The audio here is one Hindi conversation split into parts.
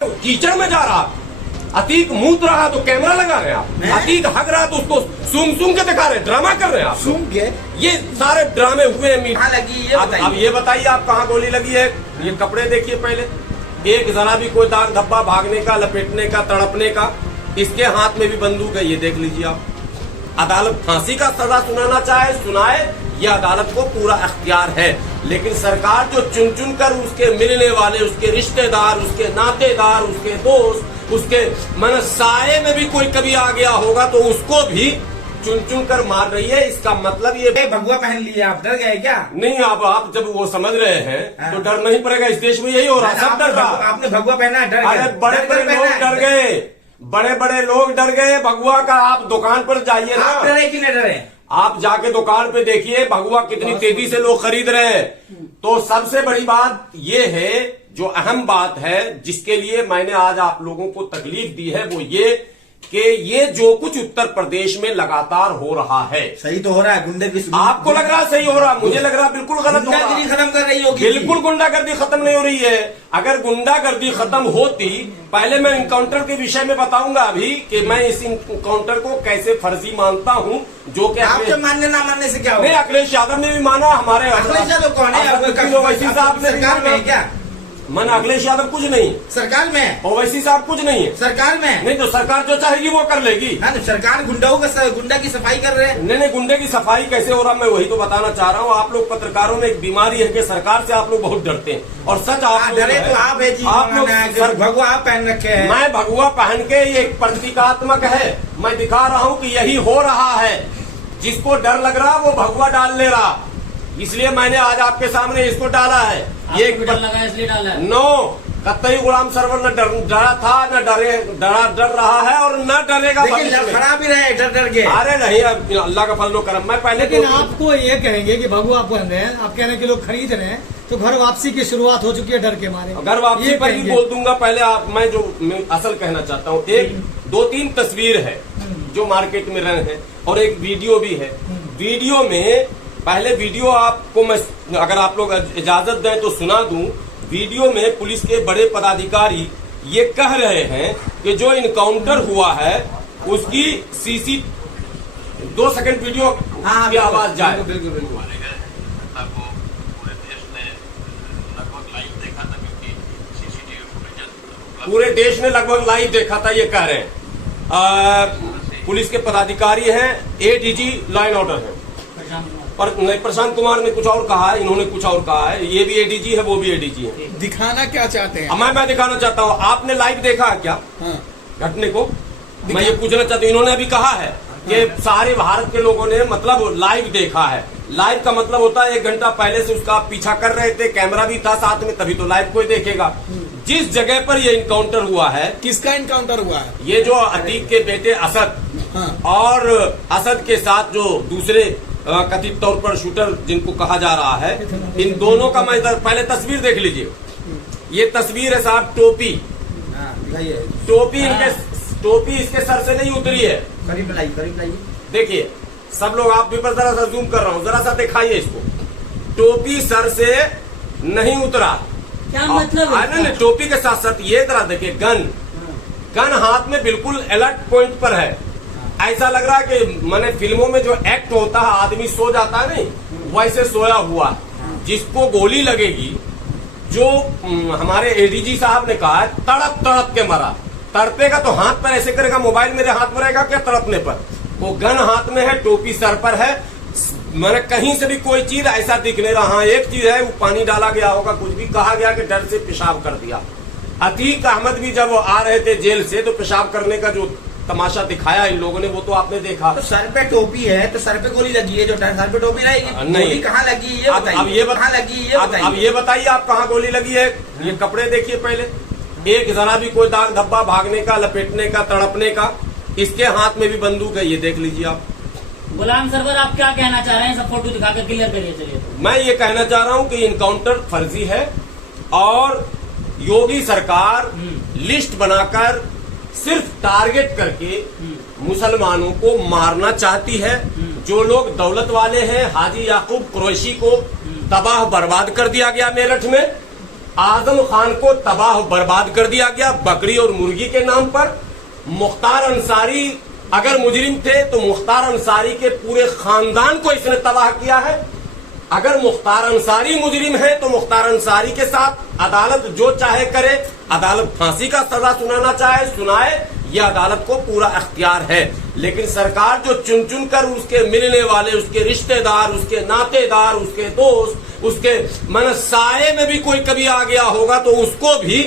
कीचड़ में जा रहा, अतीक मूत रहा तो कैमरा लगा रहे हैं आप, अतीक हग रहा तो उसको सूंघ सूंघ के दिखा रहे हैं, ड्रामा कर रहे हैं आप। सूंघ के ये सारे ड्रामे हुए हैं। कहाँ लगी ये बताइए। अब ये बताइए आप कहाँ गोली लगी है। ये कपड़े देखिए पहले, एक जरा भी कोई दाग धब्बा भागने का, लपेटने का, तड़पने का। इसके हाथ में भी बंदूक है, ये देख लीजिए आप। अदालत फांसी का सजा सुनाना चाहे सुनाए, ये अदालत को पूरा अख्तियार है। लेकिन सरकार जो चुन चुन कर उसके मिलने वाले, उसके रिश्तेदार, उसके नातेदार, उसके दोस्त, उसके मन साये में भी कोई कभी आ गया होगा तो उसको भी चुन चुन कर मार रही है। इसका मतलब ये भगवा पहन लिया, आप डर गए क्या? नहीं, आप जब वो समझ रहे हैं तो डर नहीं पड़ेगा। इस देश में यही हो रहा, सब डर रहा। आपने भगवा पहना, डर गए? अरे बड़े बड़े लोग डर गए, बड़े बड़े लोग डर गए भगवा का। आप दुकान पर जाइए ना, आप डरे कि नहीं डरे? आप जाके दुकान पे देखिए भगवा कितनी तेजी से लोग खरीद रहे हैं। तो सबसे बड़ी बात ये है, जो अहम बात है जिसके लिए मैंने आज आप लोगों को तकलीफ दी है, वो ये कि ये जो कुछ उत्तर प्रदेश में लगातार हो रहा है, सही तो हो रहा है। गुंडे की आपको लग रहा सही हो रहा, मुझे लग रहा बिल्कुल गलत हो रहा। गुंडागिरी खत्म कर रही होगी। बिल्कुल गुंडागर्दी खत्म नहीं हो रही है। अगर गुंडागर्दी खत्म होती, पहले मैं इनकाउंटर के विषय में बताऊंगा अभी कि मैं इस इनकाउंटर को कैसे फर्जी मानता हूं, जो कि आपके मानने ना मानने से क्या होगा? नहीं, अखिलेश यादव ने भी माना। हमारे अखिलेश यादव कौन है? ओवैसी साहब ने सरकार में है क्या? मन अखिलेश यादव कुछ नहीं, सरकार में। ओवैसी साहब कुछ नहीं है सरकार में। नहीं तो सरकार जो चाहेगी वो कर लेगी। सरकार गुंडा की सफाई कर रहे हैं। नहीं, गुंडे की सफाई कैसे हो रहा, मैं वही तो बताना चाह रहा हूँ। आप लोग पत्रकारों में एक बीमारी है कि सरकार से आप लोग बहुत डरते हैं, और सच आप डरे तो आप है जी। आप लोग भगवा आप पहन रखे हैं। मैं भगवा पहन के, ये एक प्रतीकात्मक है, मैं दिखा रहा हूँ कि यही हो रहा है। जिसको डर लग रहा वो भगवा डाल ले रहा, इसलिए मैंने आज आपके सामने इसको डाला है। ये डर लगा इसलिए डाला है। नो, कतई गुलाम सरवर न डरा था, न डर रहा है और न डरेगा। खड़ा भी रहे डर के। अरे नहीं, अल्लाह का फजल करम। मैं पहले लेकिन आपको ये कहेंगे कि भगवा पहन रहे हैं, आप कह रहे हैं कि लोग खरीद रहे हैं, तो घर वापसी की शुरुआत हो चुकी है डर के मारे। घर वापसी पर भी बोल दूंगा। पहले मैं जो असल कहना चाहता हूँ, एक 2-3 तस्वीर है जो मार्केट में रहे हैं और एक वीडियो भी है। वीडियो में पहले वीडियो आपको मैं, अगर आप लोग इजाजत दें तो सुना दूं। वीडियो में पुलिस के बड़े पदाधिकारी ये कह रहे हैं कि जो इनकाउंटर हुआ है उसकी 2 सेकंड वीडियो की आवाज जाए। बिल्कुल बिल्कुल। पूरे देश ने लगभग लाइव देखा था, ये कह रहे हैं। पुलिस के पदाधिकारी हैं, एडीजी लॉ एंड ऑर्डर है, पर नहीं, प्रशांत कुमार ने कुछ और कहा है, इन्होंने कुछ और कहा है। ये भी एडीजी है, वो भी एडीजी है। दिखाना क्या चाहते हैं? मैं दिखाना चाहता हूँ। आपने लाइव देखा है क्या घटने को? मैं ये पूछना चाहता हूँ। इन्होंने अभी कहा है कि सारे भारत के लोगों ने मतलब लाइव देखा है। लाइव का मतलब होता है 1 घंटा पहले से उसका पीछा कर रहे थे, कैमरा भी था साथ में, तभी तो लाइव कोई देखेगा। जिस जगह पर ये इनकाउंटर हुआ है, किसका इनकाउंटर हुआ है? ये जो अतीक के बेटे असद और असद के साथ जो दूसरे कथित तौर पर शूटर जिनको कहा जा रहा है, इन दोनों का मैं पहले तस्वीर देख लीजिए। ये तस्वीर है साहब, टोपी टोपी इसके सर से नहीं उतरी है। करीब लाइए। देखिए सब लोग, आप भी पर जरा सा जूम कर रहा हूँ, जरा सा दिखाइए इसको। टोपी सर से नहीं उतरा। क्या मतलब है? नहीं, टोपी के साथ साथ ये जरा देखिए, गन हाथ में बिल्कुल अलर्ट पॉइंट पर है। ऐसा लग रहा है कि मैंने फिल्मों में जो एक्ट होता है, आदमी सो जाता है नहीं, वैसे सोया हुआ। जिसको गोली लगेगी, जो हमारे एडीजी साहब ने कहा, तड़प के मरा। तड़पेगा तो हाथ पर ऐसे करेगा, मोबाइल मेरे हाथ में रहेगा क्या तड़पने पर? वो गन हाथ में है, टोपी सर पर है। मैंने कहीं से भी कोई चीज ऐसा दिख नहीं रहा। एक चीज है, वो पानी डाला गया होगा, कुछ भी कहा गया कि डर से पेशाब कर दिया। अतीक अहमद भी जब आ रहे थे जेल से, तो पेशाब करने का जो तमाशा दिखाया इन लोगों ने, वो तो आपने देखा। तो सर पे टोपी है तो सर पे गोली लगी है, जो सर पे टोपी रहेगी। नहीं, गोली कहाँ लगी ये बताइए। अब ये बताइए आप कहाँ गोली लगी है। ये कपड़े देखिए पहले, एक जरा भी कोई दाग धब्बा भागने का, लपेटने का, तड़पने का। इसके हाथ में भी बंदूक है, ये देख लीजिए आप। गुलाम सरवर, आप क्या कहना चाह रहे हैं? सब फोटो दिखाकर क्लियर करिए। चलिए, मैं ये कहना चाह रहा हूँ कि इनकाउंटर फर्जी है और योगी सरकार लिस्ट बनाकर सिर्फ टारगेट करके मुसलमानों को मारना चाहती है। जो लोग दौलत वाले हैं, हाजी याकूब कुरैशी को तबाह बर्बाद कर दिया गया मेरठ में। आजम खान को तबाह बर्बाद कर दिया गया बकरी और मुर्गी के नाम पर। मुख्तार अंसारी अगर मुजरिम थे तो मुख्तार अंसारी के पूरे खानदान को इसने तबाह किया है। अगर मुख्तार अंसारी मुजरिम है तो मुख्तार अंसारी के साथ अदालत जो चाहे करे, अदालत फांसी का सजा सुनाना चाहे सुनाए, यह अदालत को पूरा अख्तियार है। लेकिन सरकार जो चुन चुन कर उसके मिलने वाले, उसके रिश्तेदार, उसके नातेदार, उसके दोस्त, उसके मन साये में भी कोई कभी आ गया होगा तो उसको भी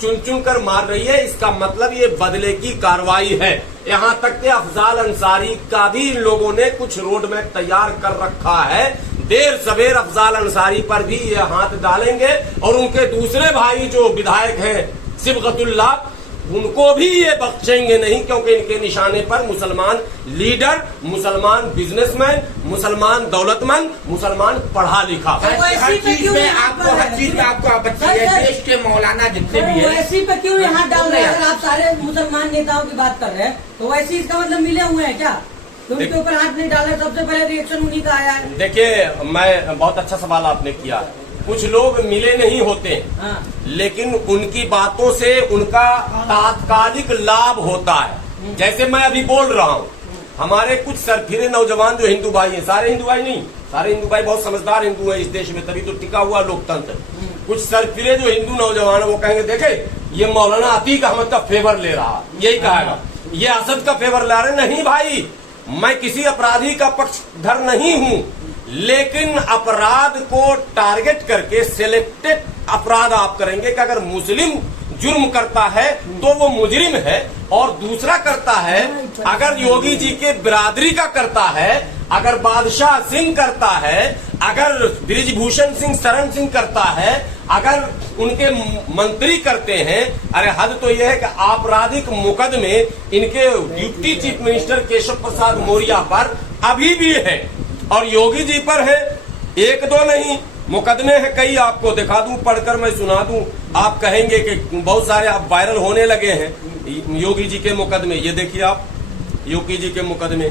चुन चुन कर मार रही है। इसका मतलब ये बदले की कार्रवाई है। यहाँ तक कि अफजाल अंसारी का भी इन लोगों ने कुछ रोड मैप तैयार कर रखा है। देर सवेर अफजाल अंसारी पर भी ये हाथ डालेंगे और उनके दूसरे भाई जो विधायक हैं सिबगतुल्लाह, उनको भी ये बख्शेंगे नहीं, क्योंकि इनके निशाने पर मुसलमान लीडर, मुसलमान बिजनेसमैन, मुसलमान दौलतमंद, मुसलमान पढ़ा लिखा। हर चीज में आपको आपत्ति है। देश के मौलाना जितने भी हैं, वैसी पे क्यों यहाँ डाल रहे हैं? अगर आप सारे मुसलमान नेताओं की बात कर रहे हैं तो वैसे इसका मतलब मिले हुए हैं क्या? तो उनके ऊपर हाथ नहीं डाला, सबसे पहले रिएक्शन उन्हीं का आया है। देखिए, मैं बहुत अच्छा सवाल आपने किया। कुछ लोग मिले नहीं होते, लेकिन उनकी बातों से उनका तात्कालिक लाभ होता है। जैसे मैं अभी बोल रहा हूँ, हमारे कुछ सरफिरे नौजवान जो हिंदू भाई हैं, सारे हिंदू भाई नहीं, सारे हिंदू भाई बहुत समझदार हिंदू हैं इस देश में, तभी तो टिका हुआ लोकतंत्र। कुछ सरफिरे जो हिंदू नौजवान है वो कहेंगे देखे ये मौलाना अतीक अहमद का फेवर ले रहा, यही कहेगा, ये असद का फेवर ला रहे। नहीं भाई, मैं किसी अपराधी का पक्षधर नहीं हूँ, लेकिन अपराध को टारगेट करके सिलेक्टेड अपराध आप करेंगे कि अगर मुस्लिम जुर्म करता है तो वो मुजरिम है, और दूसरा करता है अगर योगी जी के बिरादरी का करता है, अगर बादशाह सिंह करता है, अगर ब्रिजभूषण सिंह शरण सिंह करता है, अगर उनके मंत्री करते हैं। अरे हद तो यह है कि आपराधिक मुकदमे इनके deputy chief minister Keshav Prasad Maurya पर अभी भी है और योगी जी पर है। एक दो नहीं, मुकदमे हैं कई, आपको दिखा दूं, पढ़कर मैं सुना दूं, आप कहेंगे कि बहुत सारे आप वायरल होने लगे हैं योगी जी के मुकदमे। ये देखिए आप, योगी जी के मुकदमे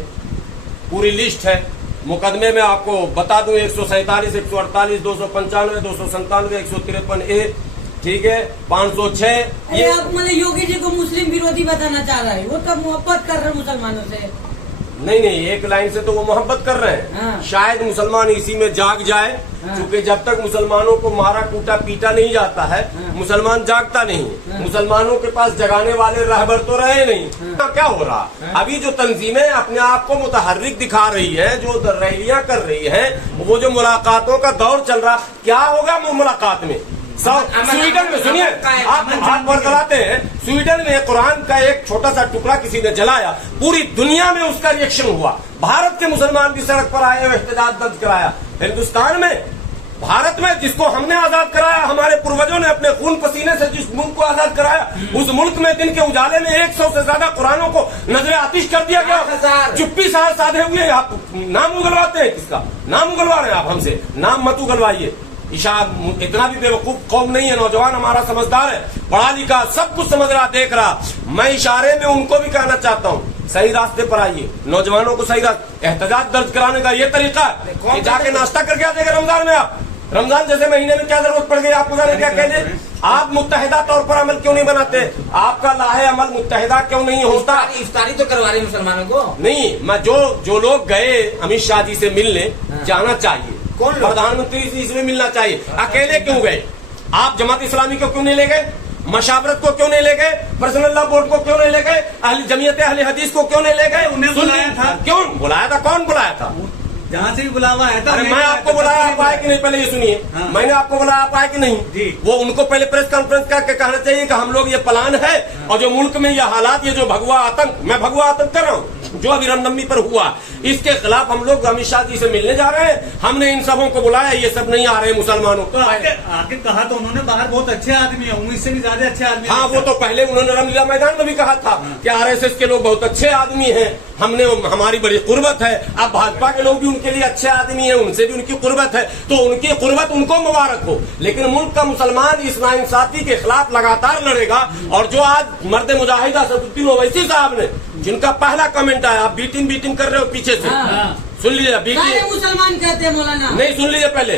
पूरी लिस्ट है। मुकदमे में आपको बता दूं 147, 148, 295, 297, 153A, ठीक है, 506। ये आप मतलब योगी जी को मुस्लिम विरोधी बताना चाह रहे हैं? वो तो मोहब्बत कर रहे हैं मुसलमानों से। नहीं, एक लाइन से तो वो मोहब्बत कर रहे हैं। हाँ। शायद मुसलमान इसी में जाग जाए, क्योंकि जब तक मुसलमानों को मारा कूटा पीटा नहीं जाता है, मुसलमान जागता नहीं। मुसलमानों के पास जगाने वाले रहबर तो रहे नहीं। क्या हो रहा, अभी जो तंजीमें अपने आप को मुतहर्रिक दिखा रही है, जो रैलियां कर रही है, वो जो मुलाकातों का दौर चल रहा, क्या होगा मुलाकात में? स्वीडन में सुनिए, आप हाथ बरकराते हैं, स्वीडन में कुरान का एक छोटा सा टुकड़ा किसी ने जलाया, पूरी दुनिया में उसका रिएक्शन हुआ। भारत के मुसलमान भी सड़क पर आए और एहतजाज दर्ज कराया। हिंदुस्तान में, भारत में, जिसको हमने आजाद कराया, हमारे पूर्वजों ने अपने खून पसीने से जिस मुल्क को आजाद कराया, उस मुल्क में दिन के उजाले में 100 से ज्यादा कुरानों को नजरे आतिश कर दिया गया। चुप्पी साधे हुए आप नाम उगलवाते हैं। किसका नाम उगलवा रहे हैं आप? हमसे नाम मत उगलवाइए। इतना भी बेवकूफ कौम नहीं है, नौजवान हमारा समझदार है, पढ़ा लिखा, सब कुछ समझ रहा, देख रहा। मैं इशारे में उनको भी कहना चाहता हूँ, सही रास्ते पर आइए, नौजवानों को सही रास्ते। एहतजाज दर्ज कराने का ये तरीका है, जाके नाश्ता करके आ जाएगा रमजान में। आप रमजान जैसे महीने में क्या जरूरत पड़ गई आपको जाने क्या कहने? आप मुत्तहिदा तौर पर अमल क्यों नहीं बनाते? आपका लाहे अमल मुत्तहिदा क्यों नहीं होता? इफ्तारी तो करवा रहे मुसलमानों को। नहीं, मैं जो लोग गए अमित शाह जी से मिलने, जाना चाहिए। कौन लोग? प्रधानमंत्री से इसमें मिलना चाहिए। अकेले क्यों गए? आप जमात इस्लामी को क्यों नहीं ले गए? मशावरत को क्यों नहीं ले गए? पर्सनल लॉ बोर्ड को क्यों नहीं ले गए? जमीयत अहले हदीस को क्यों नहीं ले गए? उन्हें बुलाया था। क्यों बुलाया था? कौन बुलाया था? जहाँ से भी बुलावा आया था। अरे मैं आपको बुलाया, आप आए कि नहीं? पहले ये सुनिए, मैंने आपको बुलाया, आप आए कि नहीं? जी। वो उनको पहले प्रेस कॉन्फ्रेंस करके कहना चाहिए कि हम लोग ये प्लान है, और जो मुल्क में ये हालात, ये जो भगवा आतंक, मैं भगवा आतंक कर रहा हूँ जो अभी रामनवमी पर हुआ, इसके खिलाफ हम लोग अमित शाह जी से मिलने जा रहे हैं। हमने इन सबों को बुलाया, ये सब नहीं आ रहे मुसलमानों को। आगे कहा तो उन्होंने बाहर बहुत अच्छे आदमी है, उम्मीद से भी ज्यादा अच्छे आदमी। हाँ, वो तो पहले उन्होंने रामलीला मैदान में भी कहा था कि आरएसएस के लोग बहुत अच्छे आदमी हैं, हमने हमारी बड़ी कुर्बत है। अब भाजपा के लोग भी उनके लिए अच्छे आदमी हैं, उनसे भी उनकी कुर्बत है, तो उनकी कुर्बत उनको मुबारक हो। लेकिन मुल्क का मुसलमान इस नाइंसाफी के खिलाफ लगातार लड़ेगा। और जो आज मर्द मुजाहिद असदुद्दीन ओवैसी साहब ने, जिनका पहला कमेंट आया, आप बीटिंग कर रहे हो पीछे से, सुन लीजिए। सारे मुसलमान कहते हैं मौलाना। नहीं, सुन लीजिए पहले।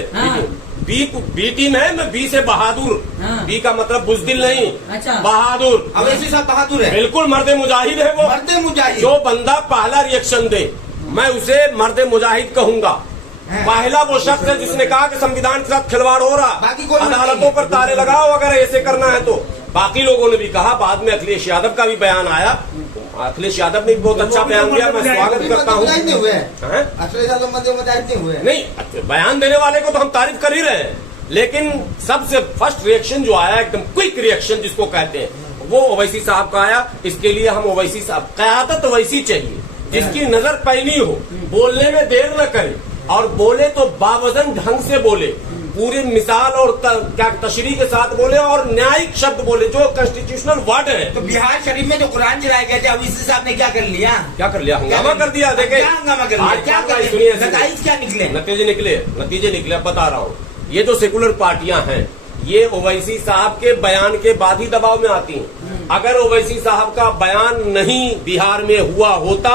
बी टीम है, मैं बी से बहादुर। हाँ। बी का मतलब बुजदिल नहीं, अच्छा। बहादुर। अवैसी साहब बहादुर है, बिल्कुल मर्दे मुजाहिद है वो। मर्दे मुजाहिद। जो बंदा पहला रिएक्शन दे मैं उसे मर्दे मुजाहिद कहूंगा। पहला वो शख्स है जिसने कहा कि संविधान के साथ खिलवाड़ हो रहा, बाकी कोई अदालतों पर ताले लगाओ अगर ऐसे करना है तो। बाकी लोगों ने भी कहा, बाद में अखिलेश यादव का भी बयान आया। अखिलेश यादव ने बहुत अच्छा बयान दिया, मैं स्वागत करता हूँ। नहीं, बयान देने वाले को तो हम तारीफ कर ही रहे हैं, लेकिन सबसे फर्स्ट रिएक्शन जो आया, एकदम क्विक रिएक्शन जिसको कहते हैं, वो ओवैसी साहब का आया। इसके लिए हम ओवैसी साहब, क़यादत वैसी चाहिए जिसकी नजर पैनी हो, बोलने में देर न करे और बोले तो बावजन ढंग से बोले, पूरे मिसाल और क्या तशरीह के साथ बोले और न्यायिक शब्द बोले जो कॉन्स्टिट्यूशनल वर्ड है। तो बिहार शरीफ में जो कुरान जलाए गए थे, अवैसी साहब ने क्या कर लिया? क्या कर लिया? हंगामा कर दिया। देखे क्या हंगामा कर लिया? क्या सुनिए, नतीजे क्या निकले? नतीजे निकले बता रहा हूँ। ये जो सेकुलर पार्टियां हैं, ये ओवैसी साहब के बयान के बाद ही दबाव में आती हैं। अगर ओवैसी साहब का बयान नहीं बिहार में हुआ होता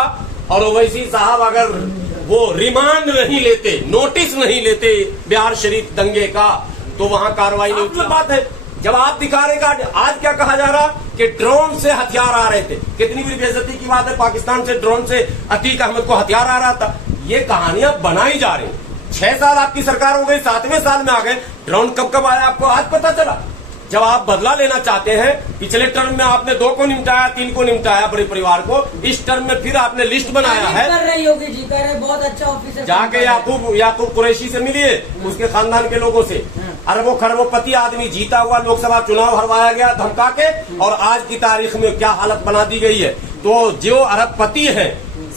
और ओवैसी साहब अगर वो रिमांड नहीं लेते, नोटिस नहीं लेते बिहार शरीफ दंगे का, तो वहां कार्रवाई नहीं होती। बात है जब आप दिखा रहे का, आज क्या कहा जा रहा कि ड्रोन से हथियार आ रहे थे। कितनी भी बेइज्जती की बात है, पाकिस्तान से ड्रोन से अतीक अहमद को हथियार आ रहा था। ये कहानियां बनाई जा रही। 6 साल आपकी सरकार हो गई, 7वें साल में आ गए, ड्रोन कब कब आया आपको आज पता चला। जब आप बदला लेना चाहते हैं, पिछले टर्म में आपने 2 को निपटाया, 3 को निपटाया बड़े परिवार को, इस टर्म में फिर आपने लिस्ट बनाया है। कर रहे योगी जी, कर रहे, बहुत अच्छा ऑफिसर। जाके याकूब कुरैशी से मिलिए, उसके खानदान के लोगों से। अरबों खरबोपति आदमी, जीता हुआ लोकसभा चुनाव हरवाया गया धमका के, और आज की तारीख में क्या हालत बना दी गई है। तो जो अरबपति है,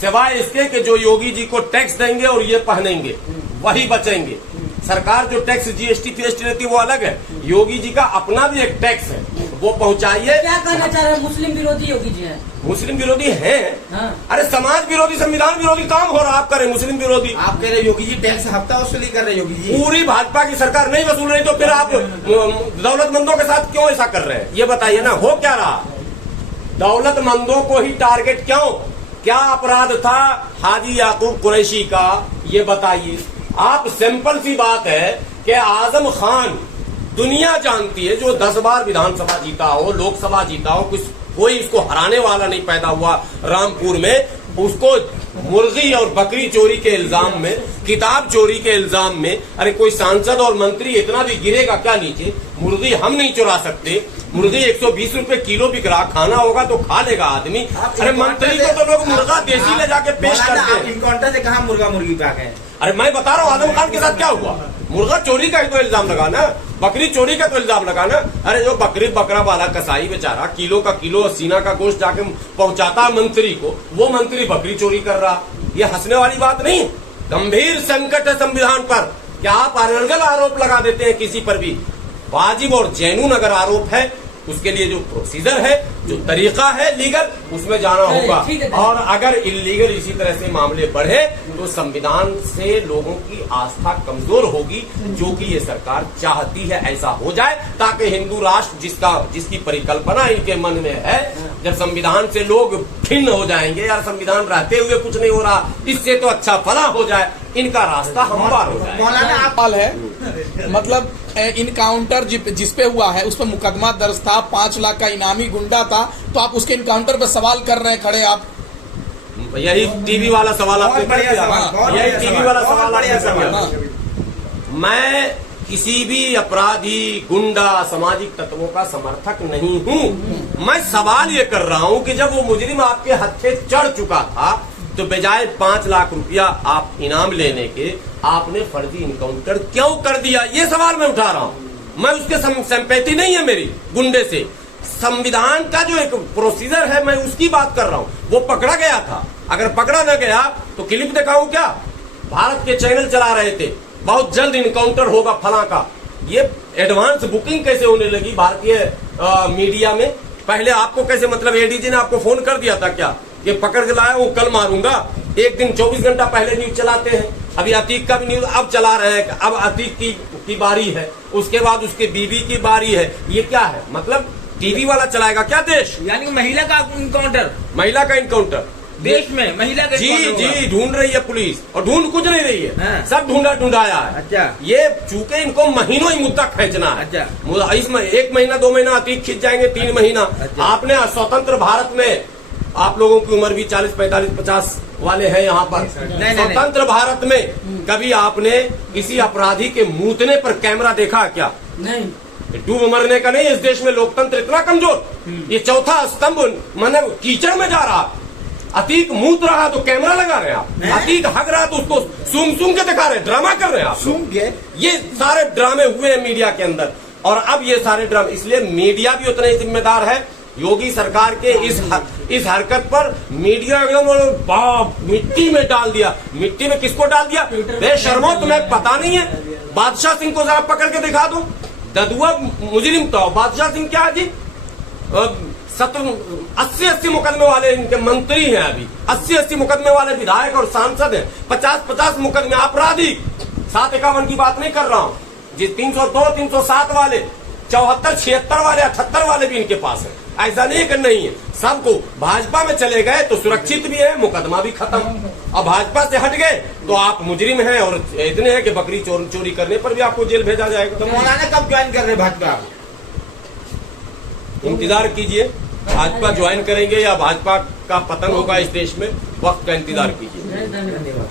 सिवाय इसके कि जो योगी जी को टैक्स देंगे और ये पहनेंगे, वही बचेंगे। सरकार जो टैक्स जीएसटी फीएसटी लेती है वो अलग है, योगी जी का अपना भी एक टैक्स है, वो पहुंचाइए। क्या कहना चाह रहे हैं? मुस्लिम विरोधी योगी जी हैं। मुस्लिम विरोधी हैं? हाँ। अरे समाज विरोधी, संविधान विरोधी काम हो रहा, आप करें मुस्लिम विरोधी। आप कह रहे योगी जी टैक्स हफ्ता वसूली कर रहे योगी जी। पूरी भाजपा की सरकार नहीं वसूल रही, तो फिर आप दौलतमंदों के साथ क्यों ऐसा कर रहे हैं? ये बताइए ना, हो क्या रहा? दौलतमंदों को ही टारगेट क्यों? क्या अपराध था हाजी याकूब कुरैशी का, ये बताइए आप। सिंपल सी बात है कि आजम खान दुनिया जानती है, जो 10 बार विधानसभा जीता हो, लोकसभा जीता हो, कोई इसको हराने वाला नहीं पैदा हुआ रामपुर में। उसको मुर्गी और बकरी चोरी के इल्जाम में, किताब चोरी के इल्जाम में, अरे कोई सांसद और मंत्री इतना भी गिरेगा क्या नीचे? मुर्गी हम नहीं चुरा सकते, मुर्गी 120 रुपए किलो बिक रहा, खाना होगा तो खा लेगा आदमी। अरे मंत्री को तो लोग मुर्गा देसी ले जाके पेश करते हैं। इनकाउंटर से कहा मुर्गा मुर्गी पे आ गए? अरे मैं बता रहा हूँ आजम खान के साथ क्या हुआ। मुर्गा चोरी का ही तो इल्जाम लगाना, बकरी चोरी का तो इल्जाम लगाना। अरे जो बकरी बकरा वाला कसाई बेचारा किलो का किलो सीना का गोश्त जाके पहुंचाता मंत्री को, वो मंत्री बकरी चोरी कर रहा। ये हंसने वाली बात नहीं, गंभीर संकट है संविधान पर। क्या आप अनर्गल आरोप लगा देते हैं किसी पर भी? वाजिब और जैनून अगर आरोप है, उसके लिए जो प्रोसीजर है, जो तरीका है लीगल, उसमें जाना होगा। और अगर इलीगल इसी तरह से मामले बढ़े तो संविधान से लोगों की आस्था कमजोर होगी, जो कि ये सरकार चाहती है ऐसा हो जाए, ताकि हिंदू राष्ट्र जिसकी परिकल्पना इनके मन में है, जब संविधान से लोग खिन्न हो जाएंगे, यार संविधान रहते हुए कुछ नहीं हो रहा, इससे तो अच्छा फला हो जाए, इनका रास्ता हमवार हो जाए। मौलाना आप सवाल है, मतलब इनकाउंटर जिसपे हुआ है उस पर मुकदमा दर्ज था, 5 लाख का इनामी गुंडा था, तो आप उसके इनकाउंटर पर सवाल कर रहे हैं खड़े आप? यही टीवी वाला सवाल आपने कर दिया, यही टीवी वाला सवाल आपने कर दिया। मैं किसी भी अपराधी, गुंडा, सामाजिक तत्वों का समर्थक नहीं हूँ। मैं सवाल ये कर रहा हूँ कि जब वो मुजरिम आपके हत्थे चढ़ चुका था, तो बजाय 5 लाख रुपया आप इनाम लेने के, आपने फर्जी इनकाउंटर क्यों कर दिया? ये सवाल मैं उठा रहा हूँ। मैं उसके सिंपैथी नहीं है मेरी गुंडे से। संविधान का जो एक प्रोसीजर है, मैं उसकी बात कर रहा हूँ। वो पकड़ा गया था, अगर पकड़ा न गया तो क्लिप दिखाऊं क्या? भारत के चैनल चला रहे थे, बहुत जल्द इनकाउंटर होगा फला का। ये एडवांस बुकिंग कैसे होने लगी भारतीय मीडिया में? पहले आपको कैसे, मतलब एडीजी ने आपको फोन कर दिया था क्या, ये पकड़ के लाया हूं कल मारूंगा? एक दिन 24 घंटा पहले न्यूज चलाते हैं। अभी अतीक का भी न्यूज अब चला रहे हैं, अब अतीक की बारी है, उसके बाद उसके बीवी की बारी है। ये क्या है? मतलब टीवी वाला चलाएगा क्या देश? यानी महिला का इनकाउंटर? महिला का इनकाउंटर देश में महिला के जी कौन होगा? जी ढूंढ रही है पुलिस, और ढूंढ कुछ नहीं रही है, हाँ। सब ढूंढाया है। अच्छा। ये चूंकि इनको महीनों ही मुद्दा खींचना है। अच्छा। इसमें 1 महीना 2 महीना अतीत खींच जाएंगे, 3 महीना। अच्छा। आपने स्वतंत्र भारत में, आप लोगों की उम्र भी 40, 45, 50 वाले हैं यहाँ पर। नहीं। स्वतंत्र भारत में कभी आपने किसी अपराधी के मूतने पर कैमरा देखा क्या? नहीं। डूब मरने का नहीं। इस देश में लोकतंत्र इतना कमजोर, ये चौथा स्तंभ माने कीचड़ में जा रहा। अतीक मूत रहा तो कैमरा लगा रहे हैं आप, अतीक हग रहा तो उसको सूंघ सूंघ के दिखा रहे हैं, ड्रामा कर रहे हैं आप। सूंघ के? ये सारे ड्रामे हुए हैं मीडिया के अंदर, और अब ये सारे ड्रामे, इसलिए मीडिया भी उतना ही जिम्मेदार है। योगी सरकार के इस हरकत पर मीडिया एकदम बाप मिट्टी में डाल दिया। मिट्टी में किसको डाल दिया? बेशर्मो, तुम्हें पता नहीं है? बादशाह सिंह को जरा पकड़ के दिखा दो, ददुआ मुजरिम तो बादशाह सिंह क्या है जी? 80 मुकदमे वाले इनके मंत्री हैं अभी, 80 मुकदमे वाले विधायक और सांसद हैं, 50 मुकदमे आपराधिक। 751 की बात नहीं कर रहा हूं जी, 302, 307 वाले, 74, 76 वाले, 78 वाले भी इनके पास है। ऐसा नहीं कि नहीं है, सबको भाजपा में चले गए तो सुरक्षित भी है, मुकदमा भी खत्म। अब भाजपा से हट गए तो आप मुजरिम हैं, और इतने हैं कि बकरी चोरी करने पर भी आपको जेल भेजा जाएगा। तो मौलाना कब ज्वाइन कर रहे भाजपा? इंतजार कीजिए, भाजपा ज्वाइन करेंगे या भाजपा का पतन होगा इस देश में, वक्त का इंतजार कीजिए। धन्यवाद।